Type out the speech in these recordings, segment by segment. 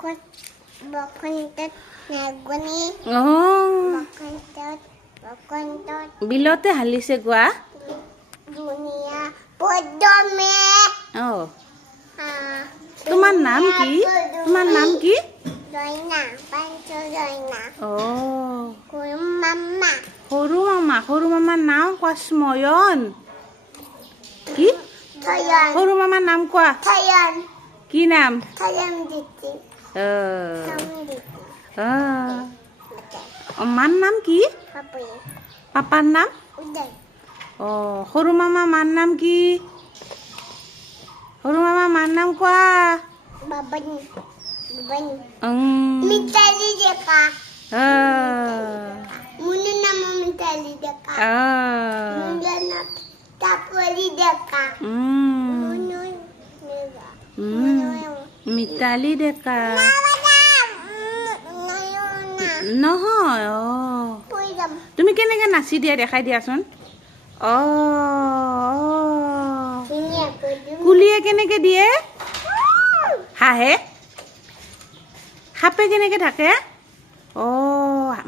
বসন্তত নাগনি বসন্তত বিলতে হালিছে গোৱা দুনিয়া পদ্মে তোমাৰ নাম কি জয়না পাঞ্চ জয়না সৰু মামা সৰু মামাৰ নাম কোৱা স্ময়ন কি থয়ন সৰু মামাৰ নাম কোৱা থয়ন কি নাম থয়ন দিতি মাৰ নাম কি পাপই পাপাৰ নাম উদয় সৰু মামা মাৰ নাম কি সৰু মামা মাৰ নাম কোৱা বাবনি মিতালি ডেকা মুনুৰ নাম মিতালি ডেকা মুনুৰ নাম তাপলি ডেকা মিতালী ডেকা নহয় তুমি কেনেকে নাচি দিয়া দেখাই দিয়াচোন কুলিয়ে কেনেকে দিয়ে হাঁহে সাপে কেনেকে থাকে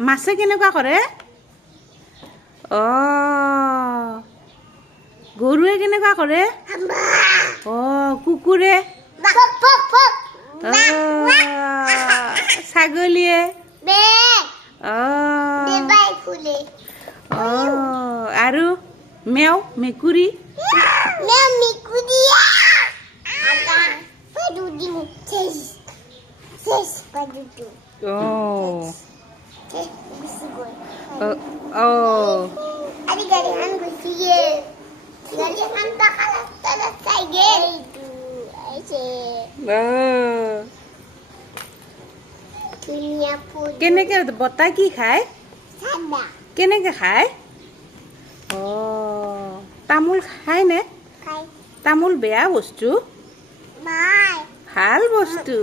মাছে কেনেকুৱা কৰে গৰুৱে কেনেকুৱা কৰে কুকুৰে ছাগলীয়ে আৰু মেও মেকুৰী কেনেকে বতাহ কি খায় কেনেকে খায় তামোল খায় নে তামোল বেয়া বস্তু ভাল বস্তু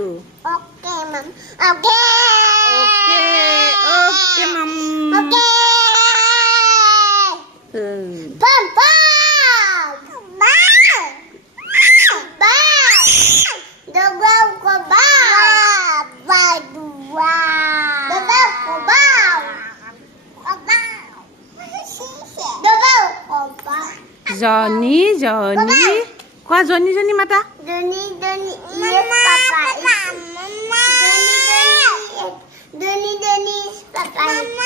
জনী কোৱা জনী মাতা Doni, papa.